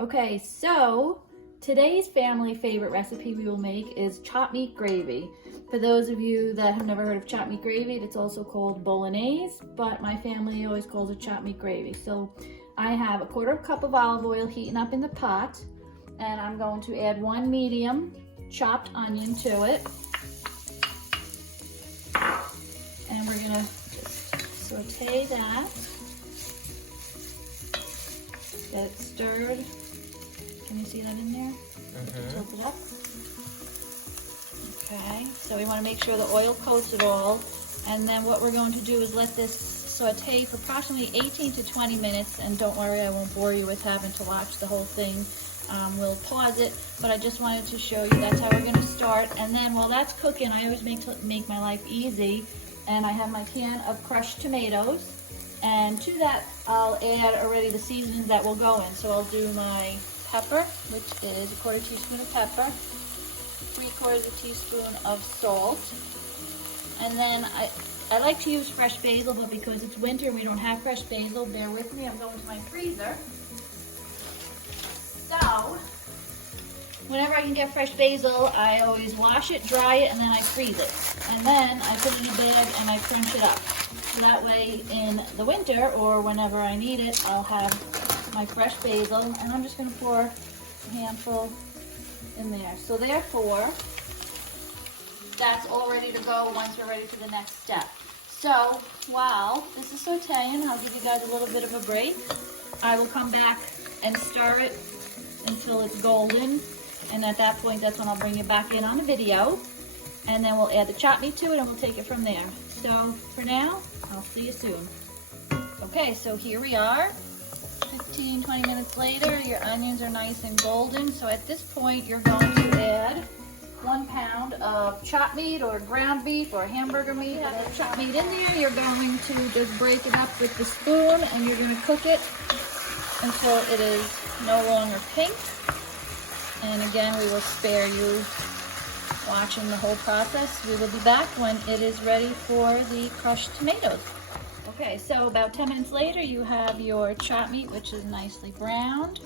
Okay, so today's family favorite recipe we will make is chopped meat gravy. For those of you that have never heard of chopped meat gravy, it's also called Bolognese, but my family always calls it chopped meat gravy. So I have a 1/4 cup of olive oil heating up in the pot, and I'm going to add 1 medium chopped onion to it. And we're gonna just saute that, get it stirred. Can you see that in there? Tilt it up. Okay, so we want to make sure the oil coats it all. And then what we're going to do is let this saute for approximately 18 to 20 minutes. And don't worry, I won't bore you with having to watch the whole thing. We'll pause it, but I just wanted to show you that's how we're going to start. And then while that's cooking, I always make my life easy. And I have my can of crushed tomatoes. And to that, I'll add already the seasonings that will go in. So I'll do my pepper, which is a 1/4 teaspoon of pepper, 3/4 teaspoon of salt, and then I like to use fresh basil, but because it's winter and we don't have fresh basil, bear with me, I'm going to my freezer. So, whenever I can get fresh basil, I always wash it, dry it, and then I freeze it. And then I put it in a bag and I crunch it up. So that way in the winter, or whenever I need it, I'll have my fresh basil, and I'm just going to pour a handful in there. So therefore, that's all ready to go once we're ready to the next step. So while this is sauteing, I'll give you guys a little bit of a break. I will come back and stir it until it's golden, and at that point, that's when I'll bring you back in on the video, and then we'll add the chopped meat to it, and we'll take it from there. So for now, I'll see you soon. Okay, so here we are. 15-20 minutes later, your onions are nice and golden. So at this point, you're going to add 1 pound of chopped meat or ground beef or hamburger meat. Have chopped meat in there. You're going to just break it up with the spoon, and you're going to cook it until it is no longer pink. And again, we will spare you watching the whole process. We will be back when it is ready for the crushed tomatoes. Okay, so about 10 minutes later, you have your chopped meat, which is nicely browned.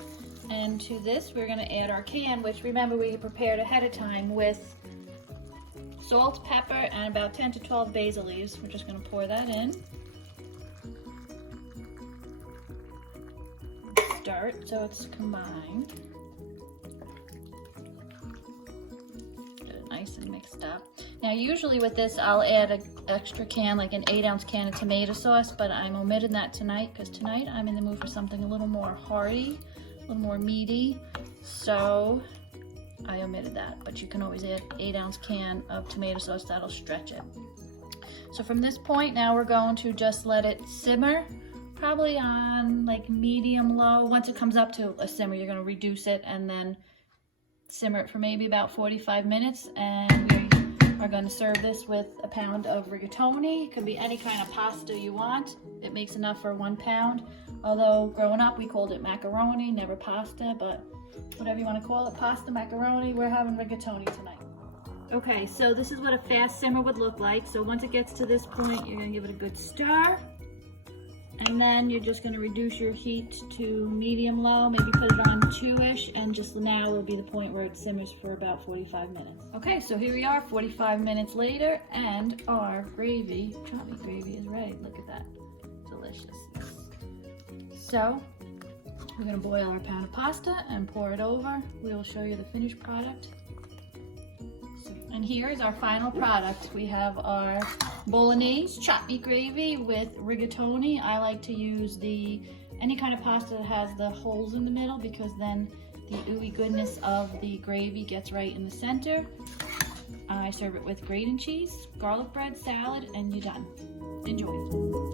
And to this, we're going to add our can, which remember we prepared ahead of time with salt, pepper, and about 10 to 12 basil leaves. We're just going to pour that in. Stir it so it's combined. Get it nice and mixed up. Now usually with this I'll add an extra can, like an 8-ounce can of tomato sauce, but I'm omitting that tonight because tonight I'm in the mood for something a little more hearty, a little more meaty, so I omitted that. But you can always add 8-ounce can of tomato sauce, that'll stretch it. So from this point now we're going to just let it simmer, probably on like medium low. Once it comes up to a simmer, you're going to reduce it and then simmer it for maybe about 45 minutes, and we are going to serve this with a pound of rigatoni. It could be any kind of pasta you want. It makes enough for 1 pound. Although growing up we called it macaroni, never pasta, but whatever you want to call it, pasta, macaroni, we're having rigatoni tonight. Okay, so this is what a fast simmer would look like. So once it gets to this point, you're going to give it a good stir. And then you're just going to reduce your heat to medium-low, maybe put it on 2-ish, and just now will be the point where it simmers for about 45 minutes. Okay, so here we are 45 minutes later, and our gravy, chopped meat gravy, is ready. Look at that. Delicious. So, we're going to boil our pound of pasta and pour it over. We will show you the finished product. And here is our final product. We have our Bolognese chopped meat gravy with rigatoni. I like to use any kind of pasta that has the holes in the middle, because then the ooey goodness of the gravy gets right in the center. I serve it with grated cheese, garlic bread, salad, and you're done. Enjoy.